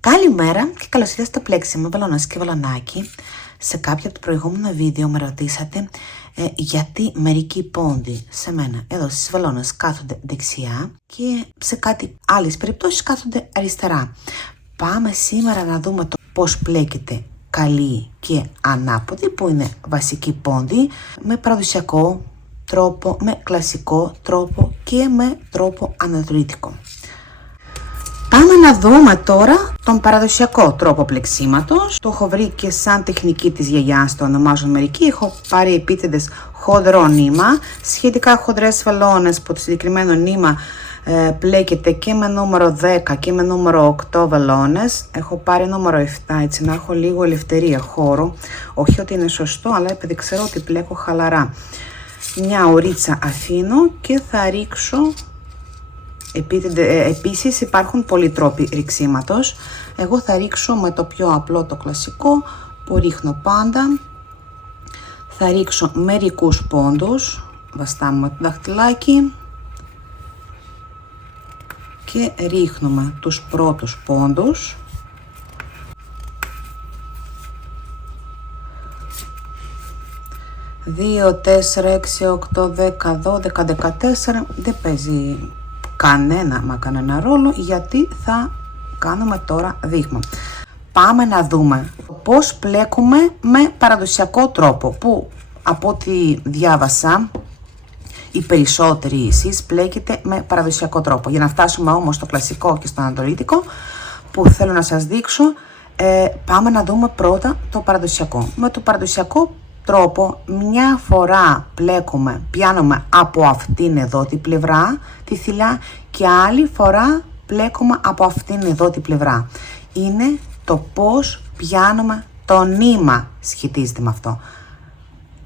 Καλημέρα και καλώς ήρθατε στο πλέξιμο βελονάς και βελονάκι. Σε κάποιο από το προηγούμενο βίντεο με ρωτήσατε γιατί μερικοί πόντοι σε μένα εδώ στις βελόνες κάθονται δεξιά και σε κάτι άλλες περιπτώσεις κάθονται αριστερά. Πάμε σήμερα να δούμε το πώς πλέκεται καλή και ανάποδη, που είναι βασική πόντι, με παραδοσιακό τρόπο, με κλασικό τρόπο και με τρόπο ανατολίτικο. Πάμε να δούμε τώρα τον παραδοσιακό τρόπο πλεξίματος. Το έχω βρει και σαν τεχνική της γιαγιάς, το ονομάζουν μερικοί. Έχω πάρει επίτηδες χοντρό νήμα, σχετικά χοντρές βελόνες, που το συγκεκριμένο νήμα πλέκεται και με νούμερο 10 και με νούμερο 8 βελόνες. Έχω πάρει νούμερο 7, έτσι να έχω λίγο ελευθερία χώρου. Όχι ότι είναι σωστό, αλλά επειδή ξέρω ότι πλέκω χαλαρά. Μια ωρίτσα αφήνω και θα ρίξω. Επίσης υπάρχουν πολλοί τρόποι ριξίματος. Εγώ θα ρίξω με το πιο απλό, το κλασικό, που ρίχνω πάντα. Θα ρίξω μερικούς πόντους, βαστάμε με το δαχτυλάκι και ρίχνουμε τους πρώτους πόντους. Δύο, 4, 6, 8, 10, 12, 14, δεν παίζει κανένα ρόλο, γιατί θα κάνουμε τώρα δείγμα. Πάμε να δούμε πώς πλέκουμε με παραδοσιακό τρόπο, που από ό,τι διάβασα οι περισσότεροι εσείς πλέκετε με παραδοσιακό τρόπο. Για να φτάσουμε όμως στο κλασικό και στο ανατολίτικο που θέλω να σας δείξω, πάμε να δούμε πρώτα το παραδοσιακό. Με το παραδοσιακό τρόπο μια φορά πιάνουμε από αυτήν εδώ την πλευρά τη θηλιά και άλλη φορά πλέκουμε από αυτήν εδώ την πλευρά. Είναι το πώς πιάνουμε το νήμα, σχετίζεται με αυτό.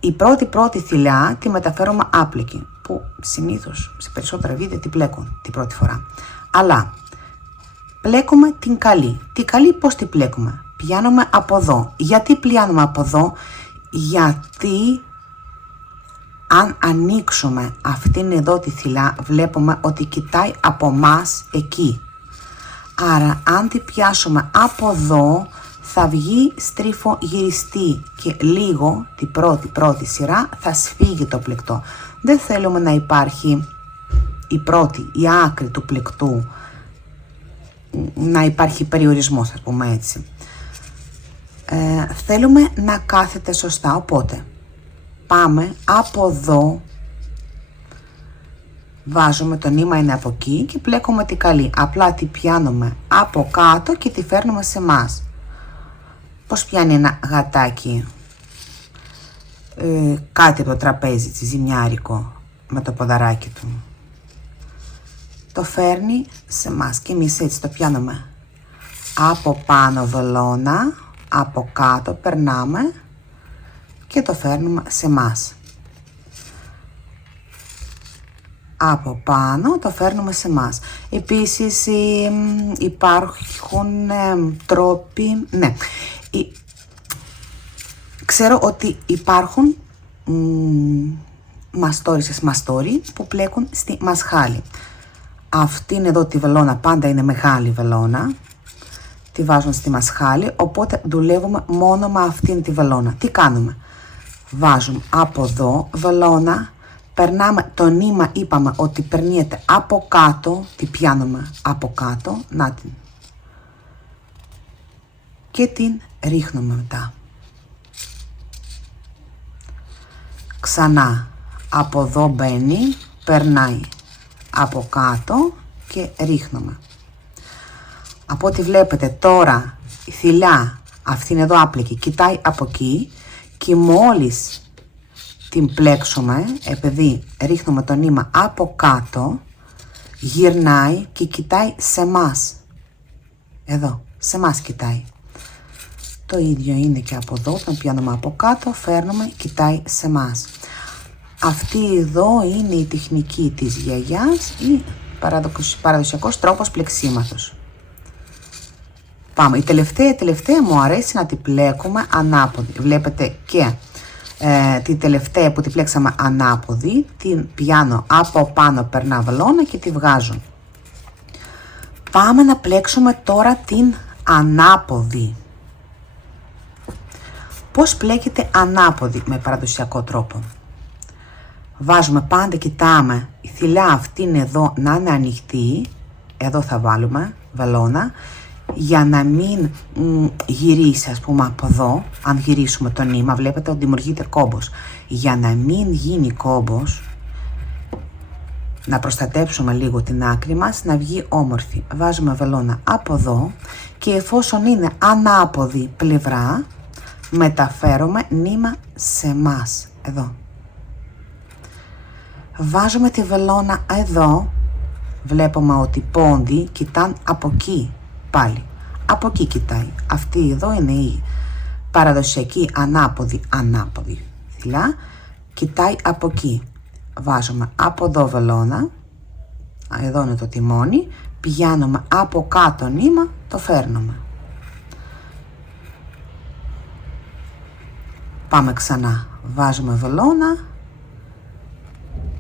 Η πρώτη θηλιά τη μεταφέρουμε άπλεκη, που συνήθως σε περισσότερα βίντεο την πλέκουν την πρώτη φορά. Αλλά πλέκουμε την καλή. Την καλή πώς την πλέκουμε? Πιάνουμε από εδώ. Γιατί πιάνουμε από εδώ? Γιατί αν ανοίξουμε αυτήν εδώ τη θηλιά βλέπουμε ότι κοιτάει από μας εκεί. Άρα αν την πιάσουμε από εδώ θα βγει στρίφο γυριστή και λίγο την πρώτη σειρά θα σφίγγει το πλεκτό. Δεν θέλουμε να υπάρχει η άκρη του πλεκτού, να υπάρχει περιορισμός, ας πούμε έτσι. Θέλουμε να κάθεται σωστά, οπότε πάμε από εδώ, βάζουμε το νήμα είναι από εκεί και πλέκουμε την καλή. Απλά τη πιάνουμε από κάτω και τη φέρνουμε σε εμάς. Πώς πιάνει ένα γατάκι κάτι από το τραπέζι, ζυμιάρικο, με το ποδαράκι του? Το φέρνει σε εμάς και εμείς έτσι το πιάνουμε από πάνω βελόνα, από κάτω περνάμε και το φέρνουμε σε εμάς. Από πάνω το φέρνουμε σε εμάς. Επίσης υπάρχουν τρόποι, ναι, ξέρω ότι υπάρχουν μαστόρι που πλέκουν στη μασχάλη. Αυτήν εδώ τη βελόνα πάντα είναι μεγάλη βελόνα, τη βάζουν στη μασχάλη, οπότε δουλεύουμε μόνο με αυτήν τη βελόνα. Τι κάνουμε? Βάζουμε από εδώ βελόνα, περνάμε το νήμα, είπαμε ότι περνιέται από κάτω, τη πιάνουμε από κάτω, να την, και την ρίχνουμε μετά. Ξανά από εδώ μπαίνει, περνάει από κάτω και ρίχνουμε. Από ό,τι βλέπετε τώρα η θηλιά αυτή είναι εδώ άπλεκη, κοιτάει από εκεί και μόλις την πλέξουμε, επειδή ρίχνουμε το νήμα από κάτω, γυρνάει και κοιτάει σε μας. Εδώ, σε μας κοιτάει. Το ίδιο είναι και από εδώ, τον πιάνουμε από κάτω, φέρνουμε, κοιτάει σε μας. Αυτή εδώ είναι η τεχνική της γιαγιάς ή παραδοσιακός τρόπος πλεξίματος. Πάμε, η τελευταία μου αρέσει να την πλέκουμε ανάποδη. Βλέπετε και την τελευταία που την πλέξαμε ανάποδη, την πιάνω από πάνω, περνά βελόνα και τη βγάζω. Πάμε να πλέξουμε τώρα την ανάποδη. Πώς πλέκεται ανάποδη με παραδοσιακό τρόπο? Βάζουμε πάντα, κοιτάμε, η θηλιά αυτή είναι εδώ να είναι ανοιχτή, εδώ θα βάλουμε βελόνα, για να μην γυρίσει, ας πούμε, από εδώ. Αν γυρίσουμε το νήμα, βλέπετε ότι δημιουργείται κόμπος. Για να μην γίνει κόμπος, να προστατέψουμε λίγο την άκρη μας, να βγει όμορφη. Βάζουμε βελόνα από εδώ και εφόσον είναι ανάποδη πλευρά, μεταφέρουμε νήμα σε εμάς, εδώ. Βάζουμε τη βελόνα εδώ, βλέπουμε ότι οι πόντοι κοιτάνε από εκεί πάλι. Από εκεί κοιτάει. Αυτή εδώ είναι η παραδοσιακή ανάποδη θηλιά, κοιτάει από εκεί. Βάζουμε από εδώ βελόνα, εδώ είναι το τιμόνι, πηγαίνουμε από κάτω νήμα, το φέρνουμε. Πάμε ξανά, βάζουμε βελόνα,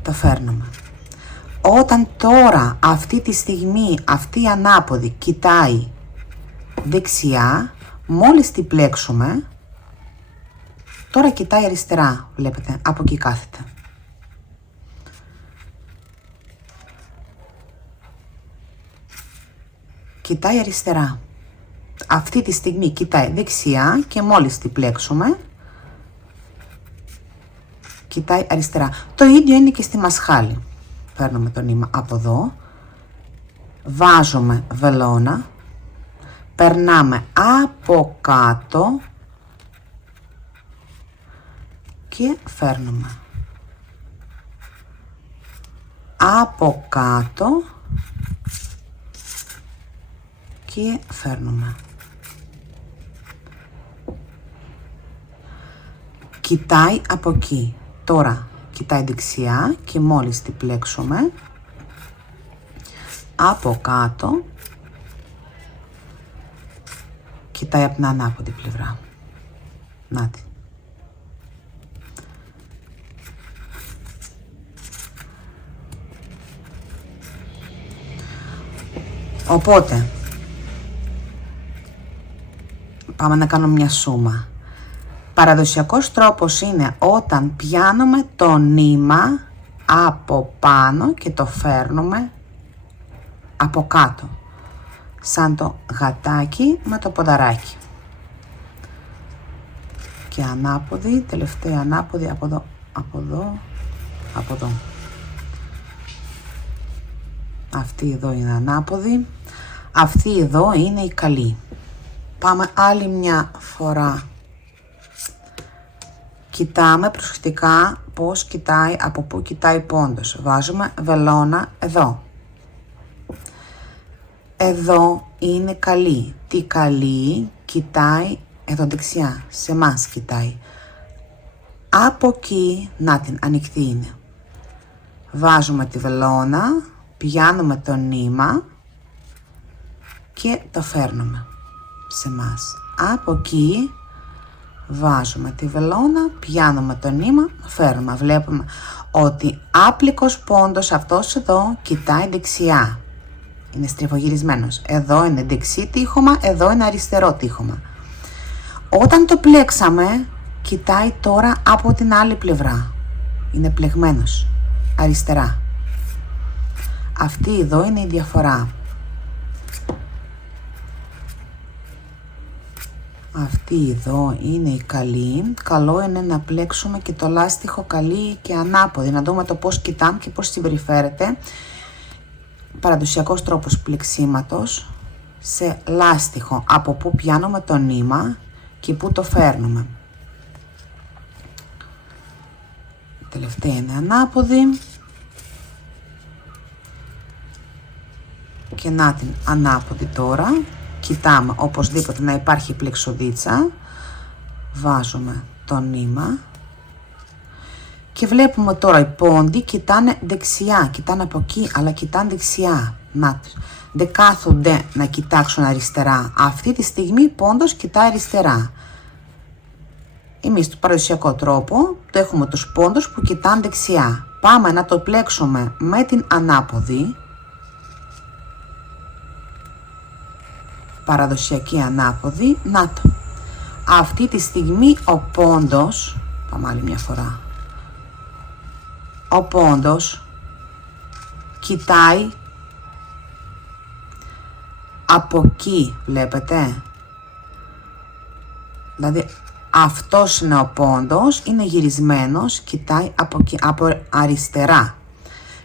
το φέρνουμε. Όταν τώρα αυτή τη στιγμή αυτή η ανάποδη κοιτάει δεξιά, μόλις την πλέξουμε, τώρα κοιτάει αριστερά, βλέπετε, από εκεί κάθεται. Κοιτάει αριστερά. Αυτή τη στιγμή κοιτάει δεξιά και μόλις την πλέξουμε, κοιτάει αριστερά. Το ίδιο είναι και στη μασχάλη. Παίρνουμε το νήμα από εδώ, βάζουμε βελόνα, περνάμε από κάτω και φέρνουμε. Από κάτω και φέρνουμε. Κοιτάει από εκεί. Τώρα κοιτάει δεξιά και μόλις την πλέξουμε από κάτω, κοιτάει από την ανάποδη πλευρά. Νάτι. Οπότε πάμε να κάνουμε μια σούμα. Παραδοσιακός τρόπος είναι όταν πιάνουμε το νήμα από πάνω και το φέρνουμε από κάτω, σαν το γατάκι με το ποδαράκι. Και ανάποδη, τελευταία ανάποδη από εδώ, από εδώ, από εδώ. Αυτή εδώ είναι ανάποδη, αυτή εδώ είναι η καλή. Πάμε άλλη μια φορά. Κοιτάμε προσεκτικά πώς κοιτάει, από πού κοιτάει πόντος. Βάζουμε βελόνα εδώ. Εδώ είναι καλή. Τι καλή κοιτάει εδώ δεξιά, σε μας κοιτάει. Από εκεί, να την ανοιχτή είναι. Βάζουμε τη βελόνα, πιάνουμε το νήμα και το φέρνουμε σε μας. Από εκεί βάζουμε τη βελόνα, πιάνουμε το νήμα, φέρνουμε. Βλέπουμε ότι άπλικος πόντος αυτός εδώ κοιτάει δεξιά. Είναι στριφογυρισμένος. Εδώ είναι δεξί τείχομα, εδώ είναι αριστερό τείχομα. Όταν το πλέξαμε, κοιτάει τώρα από την άλλη πλευρά. Είναι πλεγμένος, αριστερά. Αυτή εδώ είναι η διαφορά. Αυτή εδώ είναι η καλή. Καλό είναι να πλέξουμε και το λάστιχο καλή και ανάποδη. Να δούμε το πώς κοιτάμε και πώς συμπεριφέρεται. Παραδοσιακός τρόπος πλεξίματος σε λάστιχο. Από πού πιάνουμε το νήμα και πού το φέρνουμε. Τελευταία είναι ανάποδη. Και να την ανάποδη τώρα. Κοιτάμε οπωσδήποτε να υπάρχει πλεξοδίτσα. Βάζουμε το νήμα. Και βλέπουμε τώρα οι πόντοι κοιτάνε δεξιά. Κοιτάνε από εκεί, αλλά κοιτάνε δεξιά. Να τους. Δεν κάθονται να κοιτάξουν αριστερά. Αυτή τη στιγμή πόντος κοιτάει αριστερά. Εμείς στο παραδοσιακό τρόπο το έχουμε τους πόντους που κοιτάνε δεξιά. Πάμε να το πλέξουμε με την ανάποδη. παραδοσιακή ανάποδη. Να το. Αυτή τη στιγμή ο πόντος, πάμε άλλη μια φορά, ο πόντος κοιτάει από εκεί, βλέπετε. Δηλαδή αυτός είναι ο πόντος, είναι γυρισμένος, κοιτάει από αριστερά.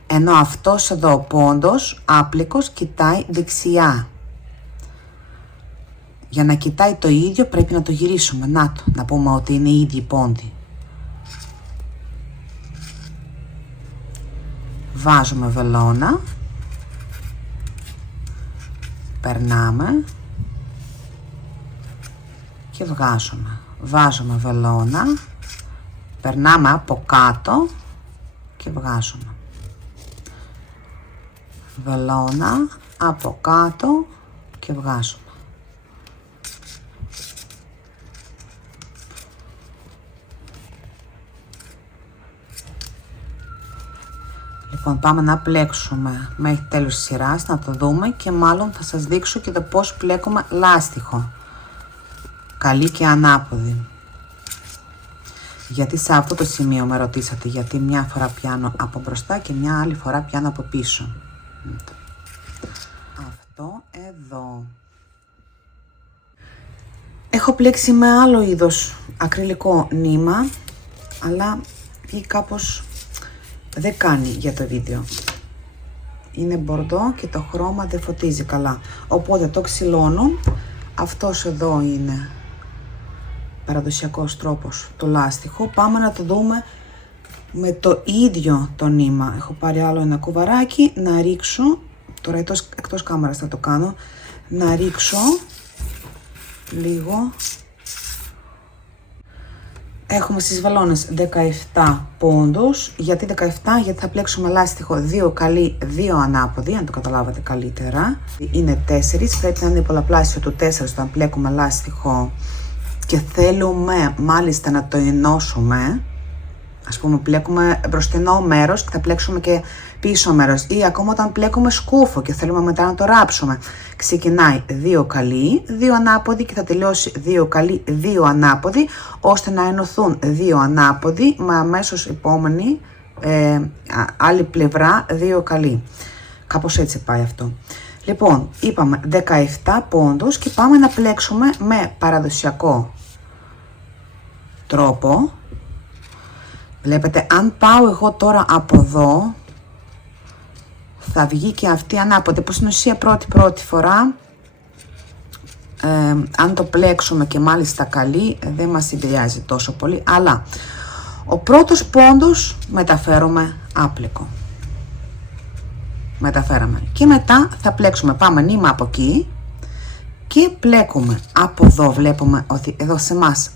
Ενώ αυτός εδώ ο πόντος, άπλικος, κοιτάει δεξιά. Για να κοιτάει το ίδιο πρέπει να το γυρίσουμε. Να το, να πούμε ότι είναι οι ίδιοι πόντοι. Βάζουμε βελόνα. Περνάμε. Και βγάζουμε. Βάζουμε βελόνα. Περνάμε από κάτω. Και βγάζουμε. Βελόνα. Από κάτω. Και βγάζουμε. Λοιπόν, πάμε να πλέξουμε μέχρι τέλος της σειράς, να το δούμε και μάλλον θα σας δείξω και το πώς πλέκουμε λάστιχο. Καλή και ανάποδη. Γιατί σε αυτό το σημείο με ρωτήσατε, γιατί μια φορά πιάνω από μπροστά και μια άλλη φορά πιάνω από πίσω. Αυτό εδώ. Έχω πλέξει με άλλο είδος ακριλικό νήμα, αλλά κάπως δεν κάνει για το βίντεο. Είναι μπορντό και το χρώμα δεν φωτίζει καλά. Οπότε το ξυλώνω. Αυτός εδώ είναι παραδοσιακός τρόπος το λάστιχο. Πάμε να το δούμε με το ίδιο το νήμα. Έχω πάρει άλλο ένα κουβαράκι να ρίξω. Τώρα εκτός κάμερας θα το κάνω. Να ρίξω λίγο. Έχουμε στις βελόνες 17 πόντους. Γιατί 17? Γιατί θα πλέξουμε λάστιχο 2 καλή, 2 ανάποδη, αν το καταλάβατε καλύτερα. Είναι 4, πρέπει να είναι πολλαπλάσιο του 4 όταν πλέκουμε λάστιχο και θέλουμε μάλιστα να το ενώσουμε. Ας πούμε πλέκουμε μπροστινό μέρος και θα πλέξουμε και πίσω μέρος, ή ακόμα όταν πλέκουμε σκούφο και θέλουμε μετά να το ράψουμε. Ξεκινάει 2 καλή, 2 ανάποδη και θα τελειώσει 2 καλή, 2 ανάποδη, ώστε να ενωθούν 2 ανάποδη με αμέσως επόμενη άλλη πλευρά 2 καλή. Κάπως έτσι πάει αυτό. Λοιπόν, είπαμε 17 πόντους και πάμε να πλέξουμε με παραδοσιακό τρόπο. Βλέπετε, αν πάω εγώ τώρα από εδώ, θα βγει και αυτή ανάποδη, που στην ουσία πρώτη φορά, αν το πλέξουμε και μάλιστα καλή, δεν μας επηρεάζει τόσο πολύ, αλλά ο πρώτος πόντος μεταφέρουμε άπλικο. Μεταφέραμε και μετά θα πλέξουμε, πάμε νήμα από εκεί και πλέκουμε από εδώ. Βλέπουμε ότι εδώ σε εμάς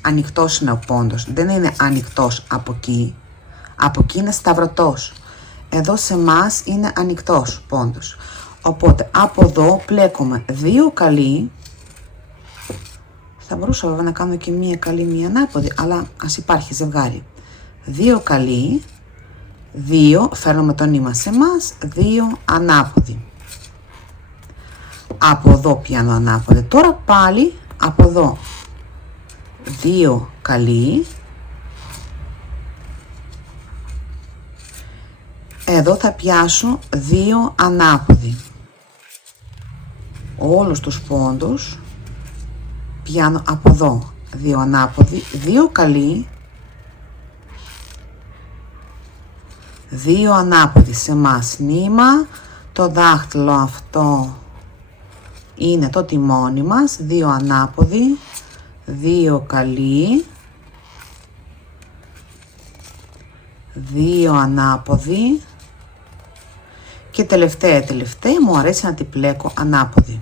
ανοιχτός είναι ο πόντος, δεν είναι ανοιχτός από εκεί. Από εκεί είναι σταυρωτός. Εδώ σε εμάς είναι ανοιχτός πόντος. Οπότε από εδώ πλέκουμε 2 καλή. Θα μπορούσα βέβαια να κάνω και μία καλή, μία ανάποδη, αλλά ας υπάρχει ζευγάρι. 2 καλή, 2, φέρνουμε το νήμα σε εμάς, 2 ανάποδη. Από εδώ πιάνω ανάποδη. Τώρα πάλι από εδώ 2 καλή. Εδώ θα πιάσω 2 ανάποδη. Όλους τους πόντους πιάνω από εδώ 2 ανάποδη, 2 καλή, 2 ανάποδη σε εμάς νήμα. Το δάχτυλο αυτό είναι το τιμόνι μας, 2 ανάποδη, 2 καλή, 2 ανάποδη και τελευταία μου αρέσει να την πλέκω ανάποδη.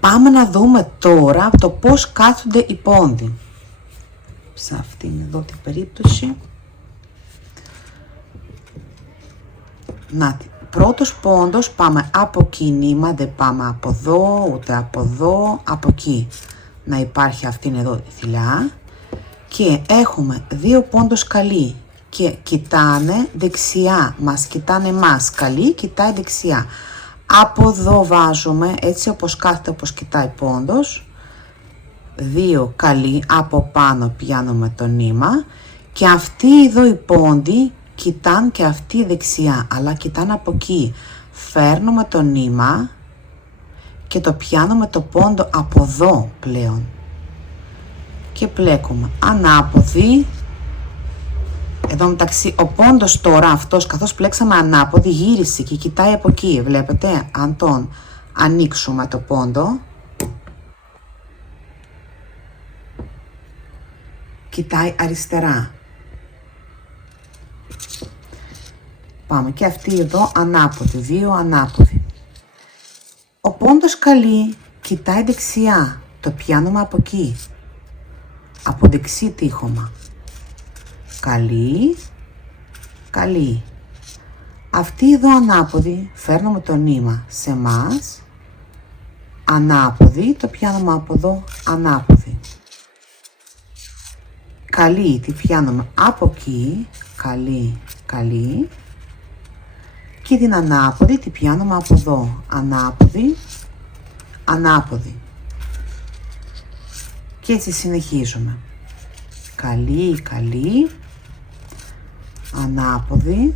Πάμε να δούμε τώρα το πώς κάθονται οι πόντοι. Σε αυτήν εδώ την περίπτωση. Να, πρώτος πόντος πάμε από εκεί νήμα, δεν πάμε από εδώ, ούτε από εδώ, από εκεί. Να υπάρχει αυτήν εδώ η θηλιά. Και έχουμε 2 πόντους καλή και κοιτάνε δεξιά, μας κοιτάνε εμάς, καλή κοιτάει δεξιά. Από εδώ βάζουμε, έτσι όπως κάθεται, όπως κοιτάει πόντος, 2 καλή, από πάνω πιάνουμε το νήμα και αυτοί εδώ οι πόντοι κοιτάνε και αυτή δεξιά, αλλά κοιτάνε από εκεί. Φέρνουμε το νήμα και το πιάνουμε το πόντο από εδώ πλέον και πλέκουμε ανάποδη. Εδώ μεταξύ ο πόντος τώρα αυτός, καθώς πλέξαμε ανάποδη, γύρισε και κοιτάει από εκεί, βλέπετε. Αν τον ανοίξουμε το πόντο, κοιτάει αριστερά. Πάμε και αυτή εδώ ανάποδη, 2 ανάποδη. Ο πόντος καλή κοιτάει δεξιά, το πιάνουμε από εκεί, από δεξί τείχομα. Καλή, καλή. Αυτή εδώ ανάποδη, φέρνουμε το νήμα σε εμάς, ανάποδη, το πιάνουμε από εδώ, ανάποδη. Καλή, τη πιάνουμε από εκεί, καλή, καλή. Και την ανάποδη τη πιάνουμε από εδώ, ανάποδη, ανάποδη. Και έτσι συνεχίζουμε. Καλή, καλή, ανάποδη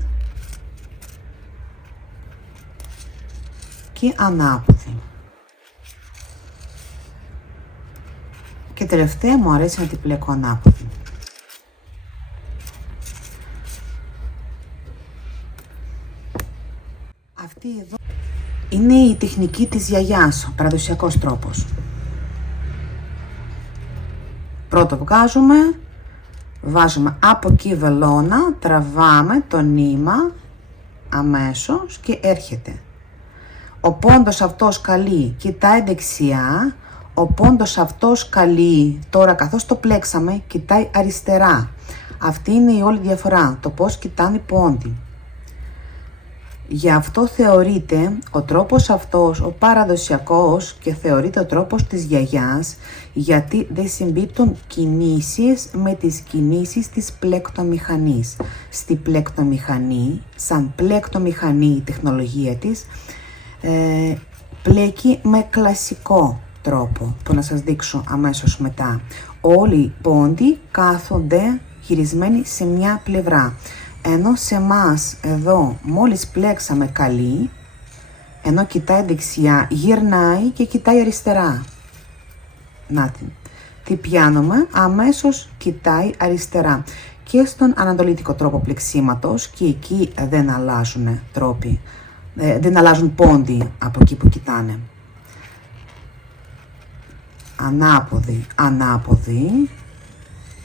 και ανάποδη. Και τελευταία μου αρέσει να την πλέκω ανάποδη. Αυτή εδώ είναι η τεχνική της γιαγιάς, ο παραδοσιακός τρόπος. Πρώτο βγάζουμε, βάζουμε από εκεί βελόνα, τραβάμε το νήμα αμέσως και έρχεται. Ο πόντος αυτός καλή κοιτάει δεξιά, ο πόντος αυτός καλή, τώρα καθώς το πλέξαμε, κοιτάει αριστερά. Αυτή είναι η όλη διαφορά, το πώς κοιτάνε οι πόντοι. Γι' αυτό θεωρείται ο τρόπος αυτός ο παραδοσιακός και θεωρείται ο τρόπος της γιαγιάς, γιατί δεν συμπίπτουν κινήσεις με τις κινήσεις της πλέκτομηχανής. Στη πλέκτομηχανή, σαν πλέκτομηχανή η τεχνολογία της, πλέκει με κλασικό τρόπο, που να σας δείξω αμέσως μετά. Όλοι οι πόντοι κάθονται γυρισμένοι σε μια πλευρά. Ενώ σε εμάς εδώ μόλις πλέξαμε καλή, ενώ κοιτάει δεξιά, γυρνάει και κοιτάει αριστερά. Να την. Τι πιάνουμε, αμέσως κοιτάει αριστερά. Και στον ανατολίτικο τρόπο πλεξίματος, και εκεί δεν αλλάζουν τρόποι, δεν αλλάζουν πόντοι από εκεί που κοιτάνε. Ανάποδη, ανάποδη.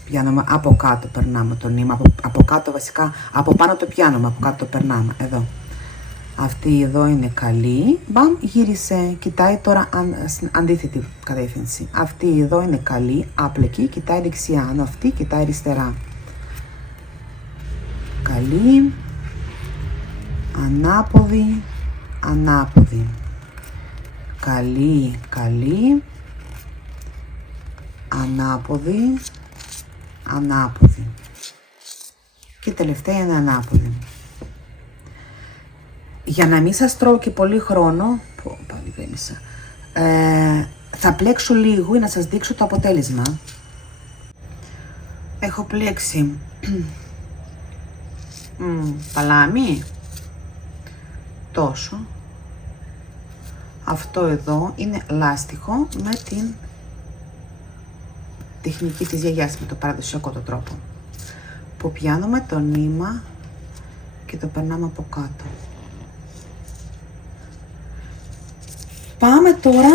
Πιάνουμε από κάτω, περνάμε το νήμα, από κάτω βασικά, από πάνω το πιάνουμε, από κάτω το περνάμε, εδώ. Αυτή εδώ είναι καλή, μπαμ, γύρισε, κοιτάει τώρα στην αντίθετη κατεύθυνση. Αυτή εδώ είναι καλή, άπλεκη, κοιτάει δεξιά, ενώ αυτή κοιτάει αριστερά. Καλή, ανάποδη, ανάποδη. Καλή, καλή, ανάποδη, ανάποδη. Και τελευταία είναι ανάποδη. Για να μην σας τρώω και πολύ χρόνο, θα πλέξω λίγο για να σας δείξω το αποτέλεσμα. Έχω πλέξει παλάμι, τόσο. Αυτό εδώ είναι λάστιχο με την τεχνική της γιαγιάς, με το παραδοσιακό το τρόπο, που πιάνουμε το νήμα και το περνάμε από κάτω. Πάμε τώρα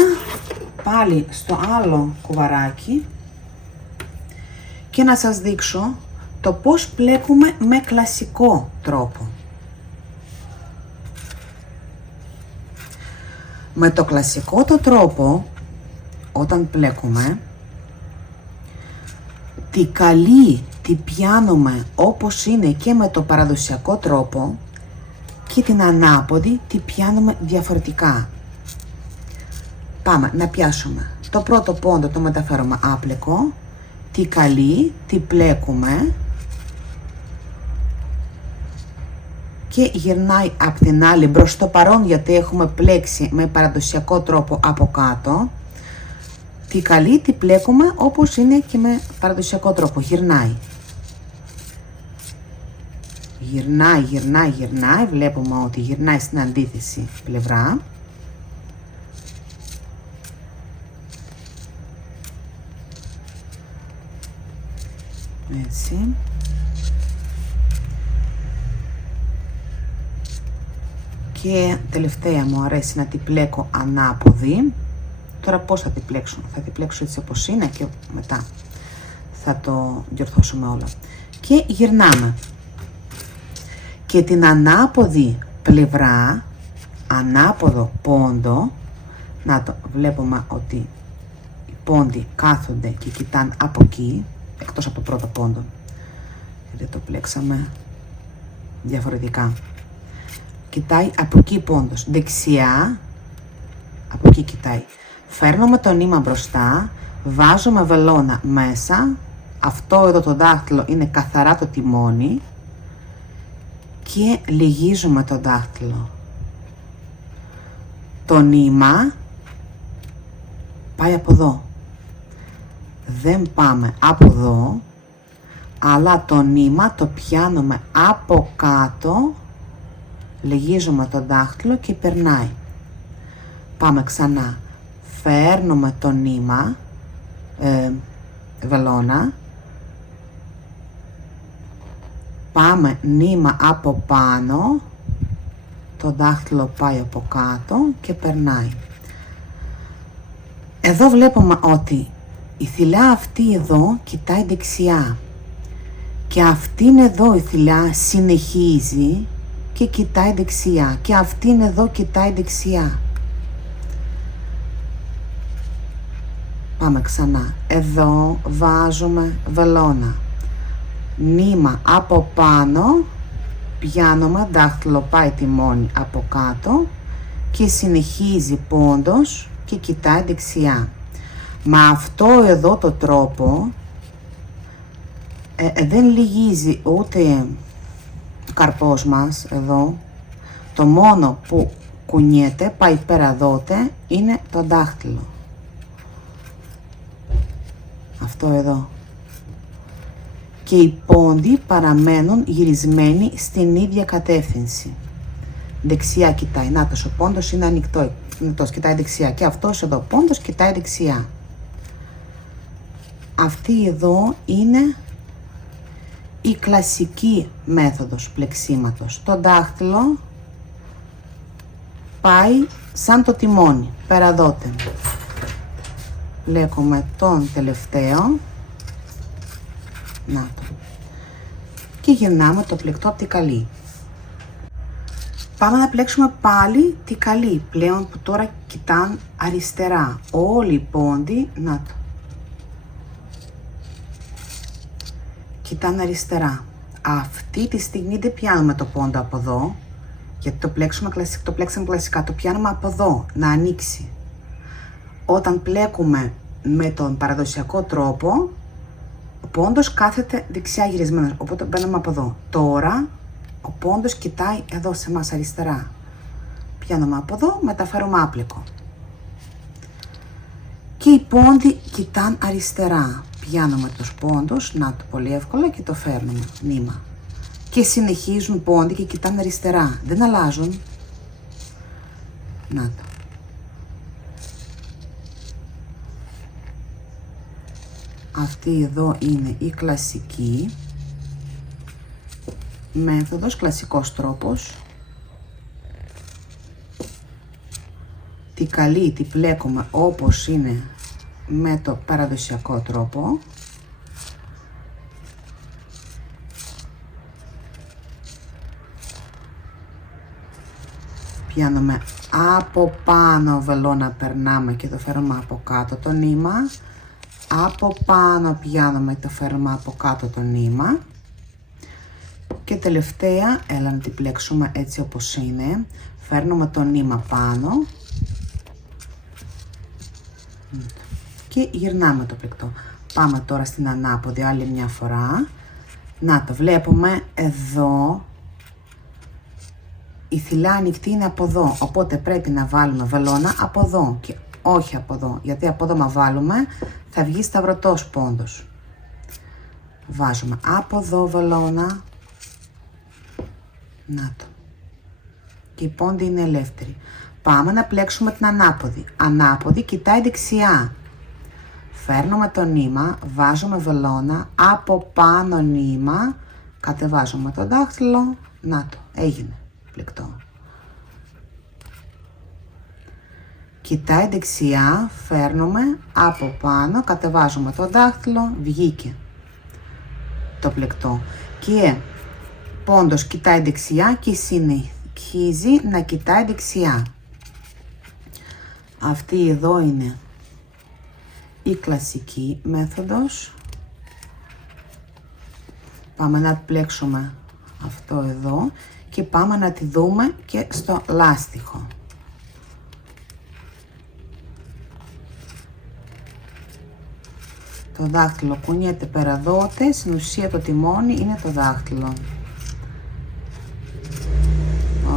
πάλι στο άλλο κουβαράκι και να σας δείξω το πώς πλέκουμε με κλασικό τρόπο. Με το κλασικό το τρόπο, όταν πλέκουμε, τη καλή τη πιάνουμε όπως είναι και με το παραδοσιακό τρόπο, και την ανάποδη τη πιάνουμε διαφορετικά. Πάμε να πιάσουμε. Το πρώτο πόντο το μεταφέρουμε άπλεκο, τη καλή τη πλέκουμε και γυρνάει από την άλλη προς το παρόν, γιατί έχουμε πλέξει με παραδοσιακό τρόπο από κάτω. Τη καλή τη πλέκουμε όπως είναι και με παραδοσιακό τρόπο, γυρνάει. Γυρνάει, γυρνάει, γυρνάει, βλέπουμε ότι γυρνάει στην αντίθεση πλευρά. Έτσι. Και τελευταία μου αρέσει να την πλέκω ανάποδη. Τώρα πώς θα την πλέξω? Θα την πλέξω έτσι όπως είναι και μετά θα το διορθώσουμε όλα. Και γυρνάμε. Και την ανάποδη πλευρά, ανάποδο πόντο, να το βλέπουμε ότι οι πόντοι κάθονται και κοιτάνε από εκεί, εκτός από το πρώτο πόντο, γιατί το πλέξαμε διαφορετικά. Κοιτάει από εκεί πόντος, δεξιά, από εκεί κοιτάει. Φέρνουμε το νήμα μπροστά, βάζουμε βελόνα μέσα, αυτό εδώ το δάχτυλο είναι καθαρά το τιμόνι και λυγίζουμε το δάχτυλο. Το νήμα πάει από εδώ. Δεν πάμε από εδώ, αλλά το νήμα το πιάνουμε από κάτω, λυγίζουμε το δάχτυλο και περνάει. Πάμε ξανά. Φέρνουμε το νήμα, βελόνα, πάμε νήμα από πάνω, το δάχτυλο πάει από κάτω και περνάει. Εδώ βλέπουμε ότι η θηλιά αυτή εδώ κοιτάει δεξιά και αυτήν εδώ η θηλιά συνεχίζει και κοιτάει δεξιά και αυτήν εδώ κοιτάει δεξιά. Πάμε ξανά. Εδώ βάζουμε βελόνα. Νήμα από πάνω, πιάνουμε, δάχτυλο πάει τιμόνι από κάτω και συνεχίζει πόντος και κοιτάει δεξιά. Με αυτό εδώ το τρόπο δεν λυγίζει ούτε ο καρπός μας εδώ. Το μόνο που κουνιέται, πάει πέρα δότε, είναι το δάχτυλο. Αυτό εδώ. Και οι πόντοι παραμένουν γυρισμένοι στην ίδια κατεύθυνση. Δεξιά κοιτάει. Νάτος, ο πόντος είναι ανοιχτός, κοιτάει δεξιά. Και αυτός εδώ πόντος κοιτάει δεξιά. Αυτή εδώ είναι η κλασική μέθοδος πλεξίματος. Το δάχτυλο πάει σαν το τιμόνι, πέρα δότε. Πλέκουμε τον τελευταίο. Να το. Και γυρνάμε το πλεκτό από τη καλή. Πάμε να πλέξουμε πάλι τη καλή, πλέον που τώρα κοιτάν αριστερά. Όλοι οι πόντοι, να το. Κοιτάνε αριστερά. Αυτή τη στιγμή δεν πιάνουμε το πόντο από εδώ, γιατί το πλέξαμε κλασικά, το πιάνουμε από εδώ, να ανοίξει. Όταν πλέκουμε με τον παραδοσιακό τρόπο, ο πόντος κάθεται δεξιά γυρισμένος, οπότε μπαίνουμε από εδώ. Τώρα, ο πόντος κοιτάει εδώ σε εμάς αριστερά. Πιάνουμε από εδώ, μεταφέρουμε άπλεκο. Και οι πόντοι κοιτάν αριστερά. Πιάνουμε τους πόντους, να το πολύ εύκολα και το φέρνουμε, νήμα. Και συνεχίζουν πόντοι και κοιτάνε αριστερά, δεν αλλάζουν. Να το. Αυτή εδώ είναι η κλασική μέθοδος, κλασικός τρόπος. Τη καλή τη πλέκουμε όπως είναι με το παραδοσιακό τρόπο. Πιάνουμε από πάνω βελόνα, περνάμε και το φέρουμε από κάτω το νήμα. Από πάνω πιάνουμε και το φέρουμε από κάτω το νήμα. Και τελευταία, έλα να την πλέξουμε έτσι όπως είναι. Φέρνουμε το νήμα πάνω. Και γυρνάμε το πλεκτό. Πάμε τώρα στην ανάποδη άλλη μια φορά. Να το βλέπουμε εδώ. η θηλιά ανοιχτή είναι από εδώ, οπότε πρέπει να βάλουμε βελόνα από εδώ και όχι από εδώ, γιατί από εδώ μα βάλουμε θα βγει σταυρωτός πόντος. Βάζουμε από εδώ βελόνα, να το, και η πόντη είναι ελεύθερη. Πάμε να πλέξουμε την ανάποδη. Ανάποδη κοιτάει δεξιά. Φέρνουμε το νήμα, βάζουμε βελόνα, από πάνω νήμα, κατεβάζουμε το δάχτυλο, να το, έγινε πλεκτό. Κοιτάει δεξιά, φέρνουμε από πάνω, κατεβάζουμε το δάχτυλο, βγήκε το πλεκτό. Και πόντος κοιτάει δεξιά και συνεχίζει να κοιτάει δεξιά. Αυτή εδώ είναι η κλασική μέθοδος. Πάμε να πλέξουμε αυτό εδώ και πάμε να τη δούμε και στο λάστιχο. Το δάχτυλο κουνιέται πέρα δότε, στην ουσία το τιμόνι είναι το δάχτυλο.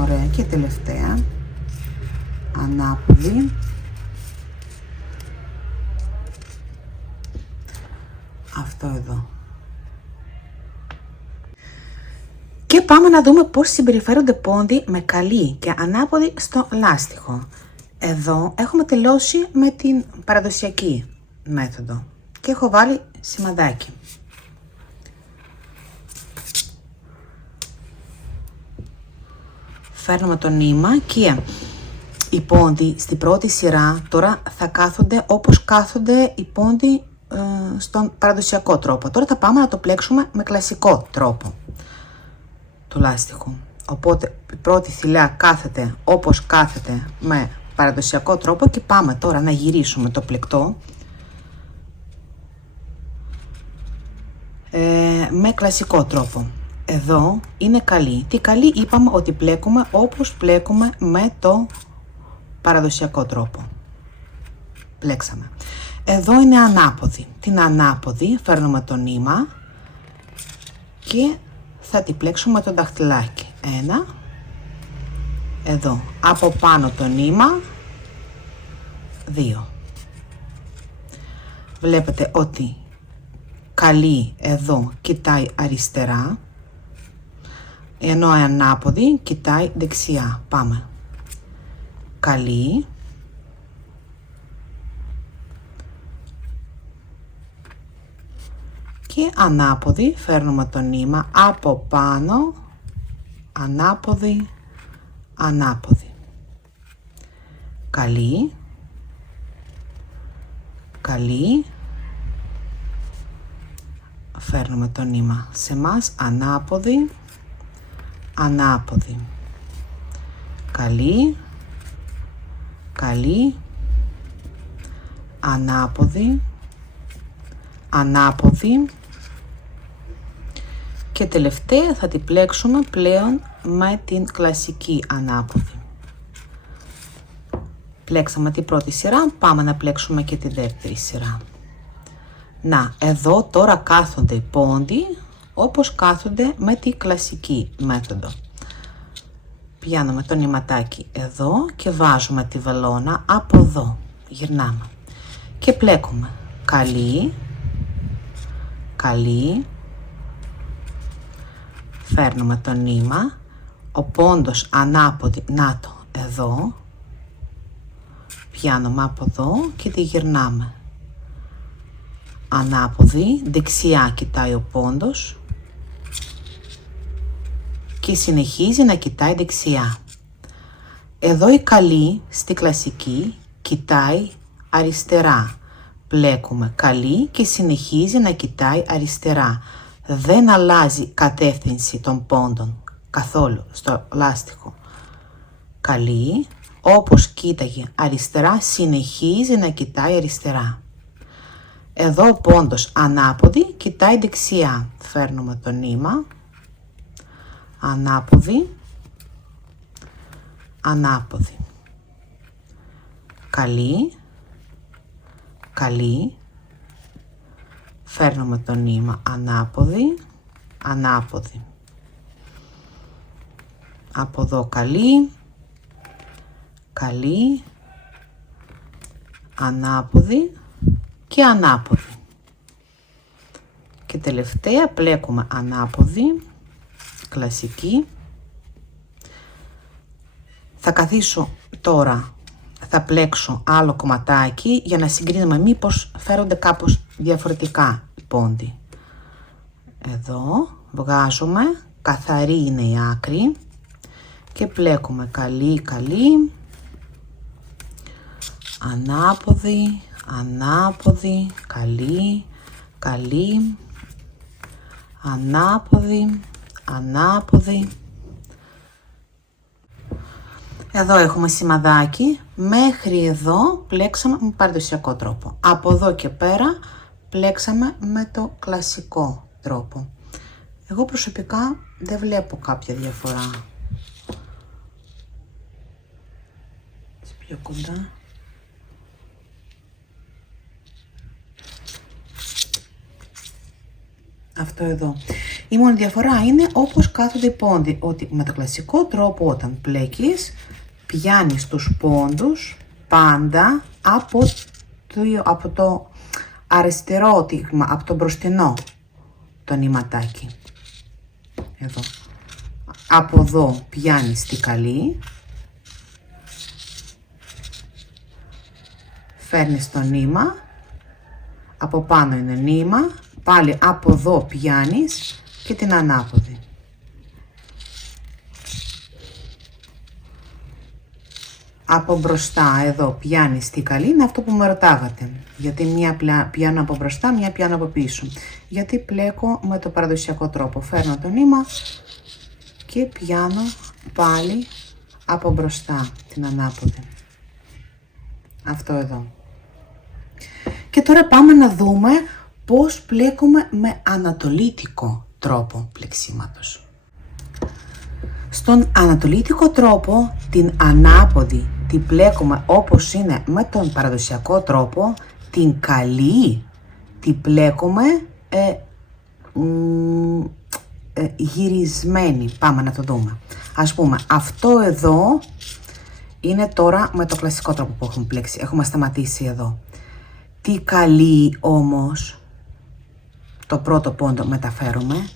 Ωραία, και τελευταία, ανάποδη. Αυτό εδώ. Και πάμε να δούμε πώς συμπεριφέρονται πόντοι με καλή και ανάποδη στο λάστιχο. Εδώ έχουμε τελειώσει με την παραδοσιακή μέθοδο και έχω βάλει σημαδάκι. Φέρνουμε το νήμα και οι πόντοι στην πρώτη σειρά τώρα θα κάθονται όπως κάθονται οι πόντοι στον παραδοσιακό τρόπο. Τώρα θα πάμε να το πλέξουμε με κλασικό τρόπο του λάστιχου. Οπότε η πρώτη θηλιά κάθεται όπως κάθεται με παραδοσιακό τρόπο και πάμε τώρα να γυρίσουμε το πλεκτό με κλασικό τρόπο. Εδώ είναι καλή. Τι καλή είπαμε ότι πλέκουμε όπως πλέκουμε με το παραδοσιακό τρόπο. Πλέξαμε. Εδώ είναι ανάποδη. Την ανάποδη φέρνουμε το νήμα και θα την πλέξουμε με το δαχτυλάκι. Ένα. Εδώ. Από πάνω το νήμα. 2. Βλέπετε ότι καλή εδώ κοιτάει αριστερά, ενώ η ανάποδη κοιτάει δεξιά. Πάμε. Καλή. Και ανάποδη, φέρνουμε το νήμα από πάνω, ανάποδη, ανάποδη. Καλή. Καλή. Φέρνουμε το νήμα σε μας, ανάποδη, ανάποδη. Καλή. Καλή. Ανάποδη. Ανάποδη. Και τελευταία θα την πλέξουμε πλέον με την κλασική ανάποδη. Πλέξαμε την πρώτη σειρά, πάμε να πλέξουμε και τη δεύτερη σειρά. Να, εδώ τώρα κάθονται οι πόντοι όπως κάθονται με τη κλασική μέθοδο. Πιάνουμε το νηματάκι εδώ και βάζουμε τη βελόνα από εδώ. Γυρνάμε και πλέκουμε. Καλή. Καλή. Φέρνουμε το νήμα, ο πόντος ανάποδη, να το, εδώ. Πιάνουμε από εδώ και τη γυρνάμε. Ανάποδη, δεξιά κοιτάει ο πόντος και συνεχίζει να κοιτάει δεξιά. Εδώ η καλή στη κλασική κοιτάει αριστερά. Πλέκουμε καλή και συνεχίζει να κοιτάει αριστερά. Δεν αλλάζει κατεύθυνση των πόντων καθόλου στο λάστιχο. Καλή, όπως κοίταγε αριστερά, συνεχίζει να κοιτάει αριστερά. Εδώ ο πόντος ανάποδη κοιτάει δεξιά. Φέρνουμε το νήμα. Ανάποδη. Ανάποδη. Καλή. Καλή. Φέρνουμε το νήμα. Ανάποδη. Ανάποδη. Από εδώ καλή, καλή, ανάποδη και ανάποδη. Και τελευταία πλέκουμε ανάποδη, κλασική. Θα καθίσω τώρα, θα πλέξω άλλο κομματάκι για να συγκρίνουμε μήπως φέρονται κάπως διαφορετικά οι πόντοι. Εδώ βγάζουμε, καθαρή είναι η άκρη και πλέκουμε καλή, καλή, ανάποδη, ανάποδη, καλή, καλή, ανάποδη, ανάποδη. Εδώ έχουμε σημαδάκι, μέχρι εδώ πλέξαμε με παραδοσιακό τρόπο. Από εδώ και πέρα πλέξαμε με το κλασικό τρόπο. Εγώ προσωπικά δεν βλέπω κάποια διαφορά. Πιο κοντά. Αυτό εδώ. Η μόνη διαφορά είναι όπως κάθονται οι πόντοι, ότι με το κλασικό τρόπο όταν πλέκεις, πιάνεις τους πόντους πάντα από το αριστερό τίγμα, από το μπροστινό το νηματάκι. Εδώ. Από εδώ πιάνεις τη καλή, φέρνεις το νήμα, από πάνω είναι νήμα, πάλι από εδώ πιάνεις και την ανάποδη. Από μπροστά εδώ πιάνεις τη καλή, είναι αυτό που με ρωτάγατε. Γιατί μία πιάνω από μπροστά, μία πιάνω από πίσω. Γιατί πλέκω με το παραδοσιακό τρόπο. Φέρνω το νήμα και πιάνω πάλι από μπροστά την ανάποδη. Αυτό εδώ. Και τώρα πάμε να δούμε πώς πλέκουμε με ανατολίτικο τρόπο πλεξίματος. Στον ανατολίτικο τρόπο την ανάποδη την πλέκουμε όπως είναι με τον παραδοσιακό τρόπο, την καλή την πλέκουμε γυρισμένη. Πάμε να το δούμε. Ας πούμε αυτό εδώ είναι τώρα με το κλασικό τρόπο που έχουμε πλέξει. Έχουμε σταματήσει εδώ. Τη καλή όμως, το πρώτο πόντο μεταφέρουμε.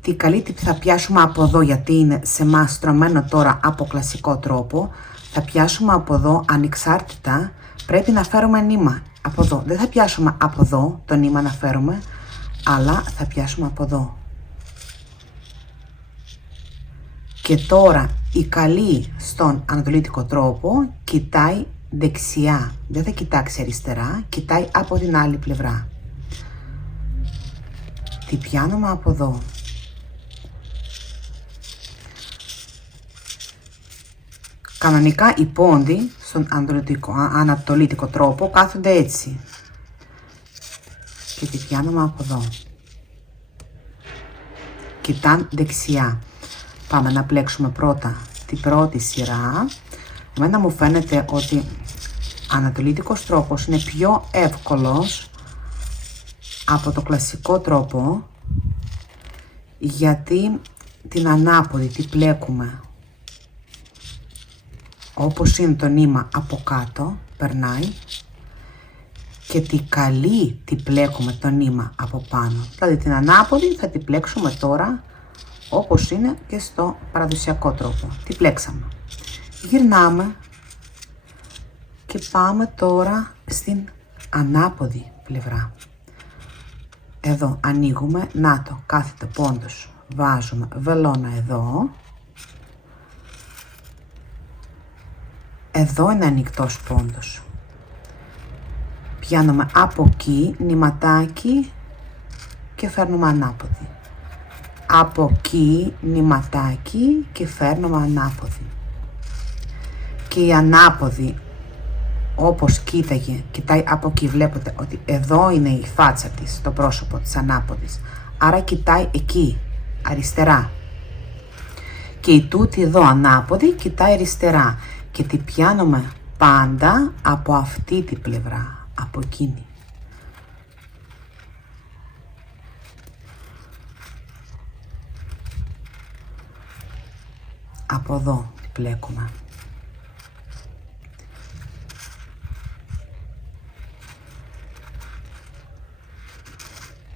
Τη καλή θα πιάσουμε από εδώ γιατί είναι σε μας στρωμένο τώρα από κλασικό τρόπο. Θα πιάσουμε από εδώ ανεξάρτητα, πρέπει να φέρουμε νήμα από εδώ. Δεν θα πιάσουμε από εδώ το νήμα να φέρουμε, αλλά θα πιάσουμε από εδώ. Και τώρα η καλή στον ανατολίτικο τρόπο κοιτάει δεξιά. Δεν θα κοιτάξει αριστερά, κοιτάει από την άλλη πλευρά. Τη πιάνουμε από εδώ. Κανονικά οι πόντοι στον ανατολίτικο τρόπο κάθονται έτσι. Και τη πιάνουμε από εδώ. Κοιτάν δεξιά. Πάμε να πλέξουμε πρώτα την πρώτη σειρά. Εμένα μου φαίνεται ότι ανατολίτικος τρόπος είναι πιο εύκολος από το κλασικό τρόπο, γιατί την ανάποδη την πλέκουμε όπως είναι το νήμα από κάτω, περνάει, και την καλή την πλέκουμε το νήμα από πάνω. Δηλαδή την ανάποδη θα την πλέξουμε τώρα όπως είναι και στο παραδοσιακό τρόπο. Την πλέξαμε. Γυρνάμε και πάμε τώρα στην ανάποδη πλευρά. Εδώ ανοίγουμε, να το, κάθεται πόντος, βάζουμε βελόνα εδώ. Εδώ είναι ανοιχτός πόντος. Πιάνουμε από εκεί νηματάκι και φέρνουμε ανάποδη. Από εκεί νηματάκι και φέρνουμε ανάποδη. Και η ανάποδη, όπως κοιτάει από εκεί, βλέπετε ότι εδώ είναι η φάτσα της, το πρόσωπο της ανάποδης. Άρα κοιτάει εκεί, αριστερά. Και η τούτη εδώ ανάποδη κοιτάει αριστερά. Και την πιάνουμε πάντα από αυτή την πλευρά, από εκείνη. Από εδώ πλέκουμε.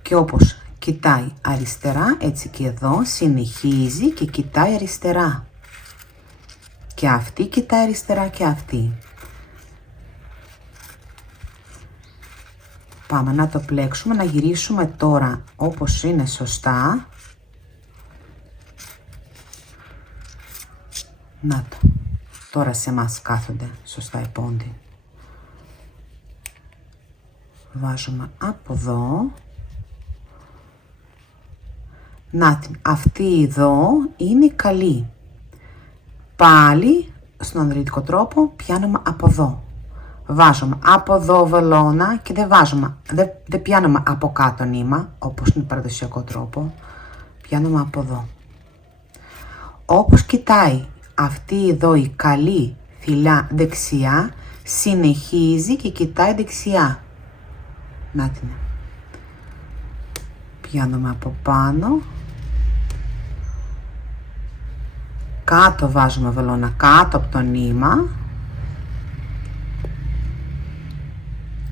Και όπως κοιτάει αριστερά, έτσι και εδώ συνεχίζει και κοιτάει αριστερά. Και αυτή κοιτάει αριστερά και αυτή. Πάμε να το πλέξουμε, να γυρίσουμε τώρα όπως είναι σωστά. Να το. Τώρα σε εμάς κάθονται σωστά οι πόντοι. Βάζουμε από εδώ. Να την. Αυτή εδώ είναι καλή. Πάλι στον ανδρυτικό τρόπο πιάνουμε από εδώ. Βάζουμε από εδώ βελόνα και δεν πιάνουμε από κάτω νήμα, όπως είναι παραδοσιακό τρόπο. Πιάνουμε από εδώ. Όπως κοιτάει αυτή εδώ η καλή θηλιά δεξιά, συνεχίζει και κοιτάει δεξιά. Να την. Πιάνουμε από πάνω. Κάτω βάζουμε βελόνα, κάτω από το νήμα.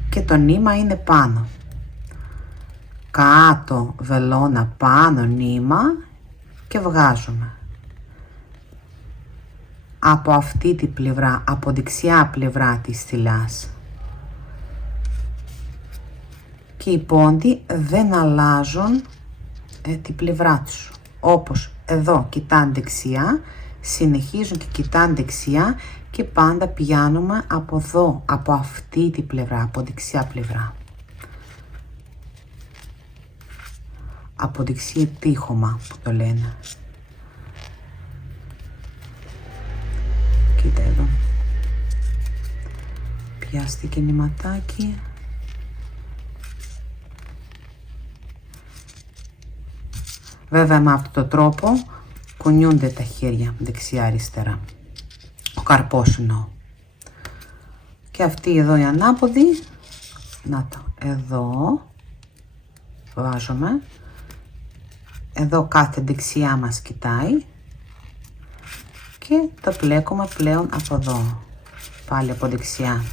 Και το νήμα είναι πάνω. Κάτω βελόνα, πάνω νήμα και βγάζουμε. Από αυτή την πλευρά, από δεξιά πλευρά της θηλιάς. Και οι πόντοι δεν αλλάζουν την πλευρά τους. Όπως εδώ κοιτάνε δεξιά, συνεχίζουν και κοιτάνε δεξιά και πάντα πιάνουμε από εδώ, από αυτή την πλευρά, από δεξιά πλευρά. Από δεξί τείχομα που το λένε. Κοίτα εδώ. Πιάστηκε νηματάκι. Βέβαια με αυτόν τον τρόπο κουνιούνται τα χέρια δεξιά-αριστερά. Ο καρπός εννοώ. Και αυτή εδώ η ανάποδη. Να το. Εδώ. Βάζουμε. Εδώ κάθε δεξιά μας κοιτάει. Και το πλέκουμε πλέον από εδώ. Πάλι από δεξιά.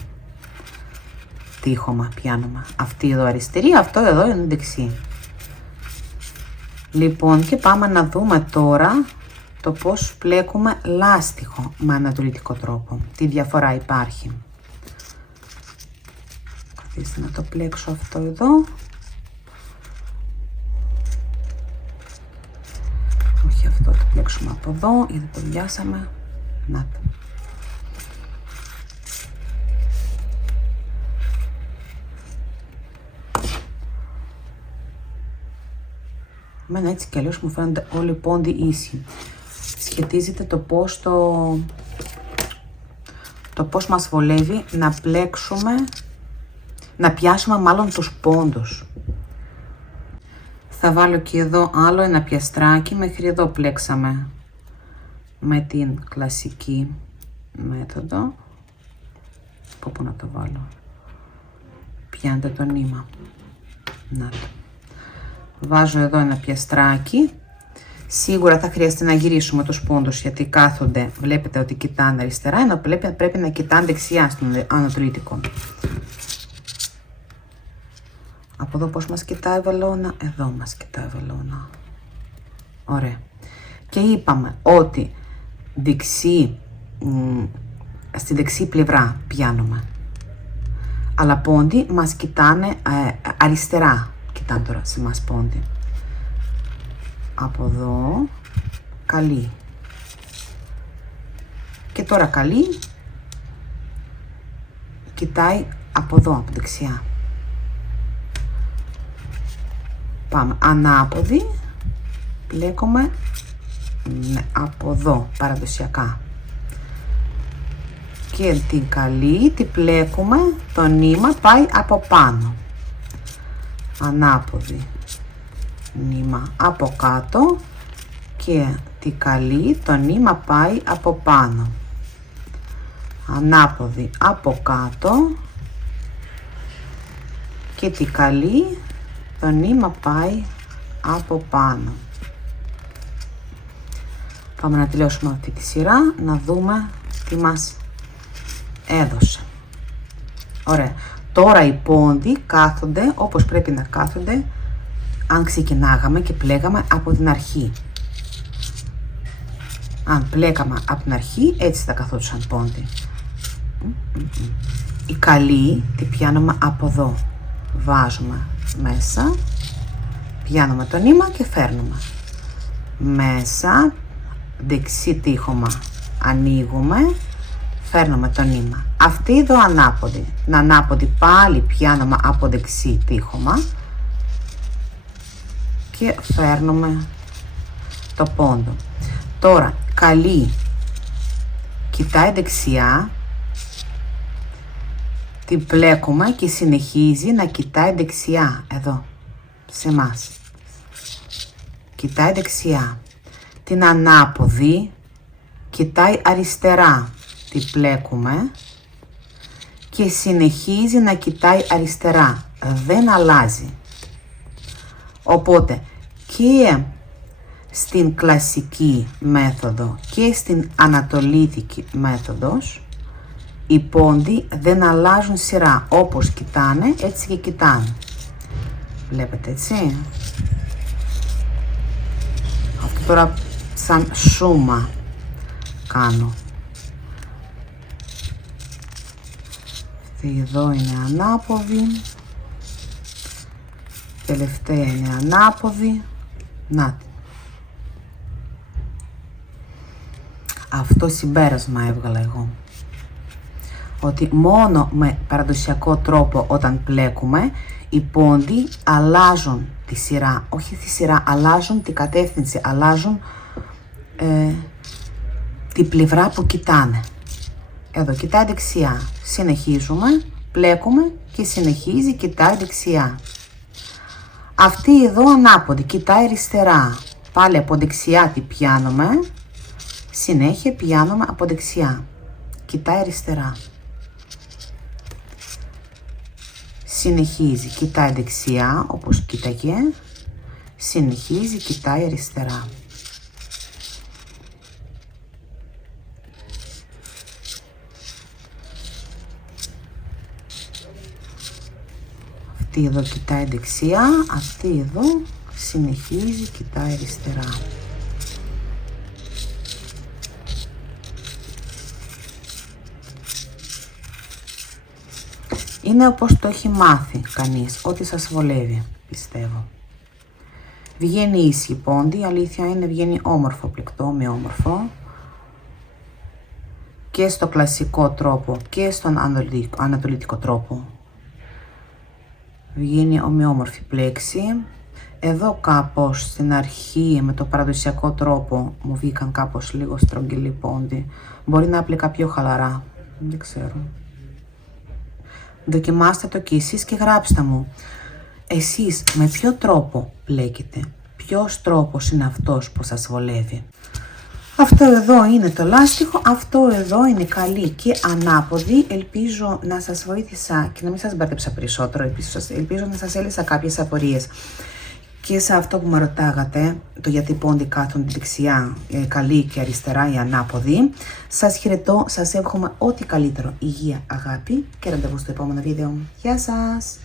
Τείχομα πιάνουμε. Αυτή εδώ αριστερή, αυτό εδώ είναι δεξί. Λοιπόν, και πάμε να δούμε τώρα το πώς πλέκουμε λάστιχο με ανατολικό τρόπο. Τι διαφορά υπάρχει. Καθίστε να το πλέξω αυτό εδώ. Όχι αυτό, το πλέξουμε από εδώ, γιατί το βιάσαμε. Να το. Εμένα έτσι κι αλλιώς μου φαίνονται όλοι οι πόντοι ίσοι. Σχετίζεται το πώς μας βολεύει να πλέξουμε, να πιάσουμε μάλλον τους πόντους. Θα βάλω και εδώ άλλο ένα πιαστράκι, μέχρι εδώ πλέξαμε με την κλασική μέθοδο. Πού να το βάλω. Πιάνετε το νήμα. Να το. Βάζω εδώ ένα πιαστράκι. Σίγουρα θα χρειαστεί να γυρίσουμε τους πόντους, γιατί κάθονται, βλέπετε ότι κοιτάνε αριστερά, ενώ πρέπει να κοιτάνε δεξιά στον ανατολικό. Από εδώ πώς μας κοιτάει η βελόνα, εδώ μας κοιτάει η βελόνα. Ωραία. Και είπαμε ότι στη δεξί πλευρά πιάνουμε. Αλλά πόντι μας κοιτάνε αριστερά. Κοιτάνε τώρα σε μας πόντι. Από εδώ, καλή. Και τώρα καλή κοιτάει από εδώ, από δεξιά. Πάμε ανάποδη, πλέκουμε από εδώ, παραδοσιακά. Και την καλή την πλέκουμε, το νήμα πάει από πάνω. Ανάποδη, νήμα από κάτω και την καλή, το νήμα πάει από πάνω. Ανάποδη από κάτω και την καλή, το νήμα πάει από πάνω. Πάμε να τελειώσουμε αυτή τη σειρά, να δούμε τι μας έδωσε. Ωραία. Τώρα οι πόντοι κάθονται όπως πρέπει να κάθονται αν ξεκινάγαμε και πλέγαμε από την αρχή. Αν πλέγαμε από την αρχή, έτσι θα καθόντουσαν πόντι. Η καλή τη πιάνουμε από εδώ. Βάζουμε μέσα, πιάνουμε το νήμα και φέρνουμε. Μέσα, δεξί τείχομα, ανοίγουμε, φέρνουμε το νήμα. Αυτή εδώ ανάποδη. Την ανάποδη πάλι πιάνουμε από δεξί τείχομα και φέρνουμε το πόντο. Τώρα, καλή κοιτάει δεξιά, την πλέκουμε και συνεχίζει να κοιτάει δεξιά, εδώ, σε εμάς. Κοιτάει δεξιά. Την ανάποδη κοιτάει αριστερά, την πλέκουμε και συνεχίζει να κοιτάει αριστερά, δεν αλλάζει. Οπότε και στην κλασική μέθοδο και στην ανατολίτικη μέθοδος οι πόντοι δεν αλλάζουν σειρά, όπως κοιτάνε έτσι και κοιτάνε. Βλέπετε έτσι. Αυτό τώρα σαν σούμα κάνω. Αυτή εδώ είναι ανάποδη, τελευταία είναι ανάποδη. Να, αυτό συμπέρασμα έβγαλα εγώ, ότι μόνο με παραδοσιακό τρόπο όταν πλέκουμε οι πόντοι αλλάζουν τη σειρά, όχι τη σειρά, αλλάζουν την κατεύθυνση, αλλάζουν την πλευρά που κοιτάνε. Εδώ κοιτάει δεξιά, συνεχίζουμε, πλέκουμε και συνεχίζει, κοιτάει δεξιά. Αυτή εδώ ανάποδη, κοιτάει αριστερά, πάλι από δεξιά τη πιάνουμε, συνέχεια πιάνουμε από δεξιά, κοιτάει αριστερά. Συνεχίζει, κοιτάει δεξιά, όπως κοίταγε, συνεχίζει, κοιτάει αριστερά. Αυτή εδώ κοιτάει δεξιά, αυτή εδώ συνεχίζει, κοιτάει αριστερά. Είναι όπως το έχει μάθει κανείς, ό,τι σας βολεύει, πιστεύω. Βγαίνει ίσχυ πόντι, η αλήθεια είναι βγαίνει όμορφο πλεκτό, ομοιόμορφο. Και στο κλασικό τρόπο και στον ανατολίτικο τρόπο. Βγαίνει ομοιόμορφη πλέξη. Εδώ κάπως στην αρχή με το παραδοσιακό τρόπο μου βγήκαν κάπως λίγο στρογγυλοί πόντι. Μπορεί να πλέκα πιο χαλαρά, δεν ξέρω. Δοκιμάστε το και εσείς και γράψτε μου. Εσείς με ποιο τρόπο πλέκετε, ποιος τρόπος είναι αυτός που σας βολεύει. Αυτό εδώ είναι το λάστιχο, αυτό εδώ είναι καλή και ανάποδη. Ελπίζω να σας βοήθησα και να μην σας μπέρδεψα περισσότερο, ελπίζω να σας έλυσα κάποιες απορίες. Και σε αυτό που με ρωτάγατε, το γιατί πόντι κάθονται δεξιά, καλή και αριστερά ή ανάποδη, σας χαιρετώ, σας εύχομαι ό,τι καλύτερο, υγεία, αγάπη και ραντεβού στο επόμενο βίντεο. Γεια σας!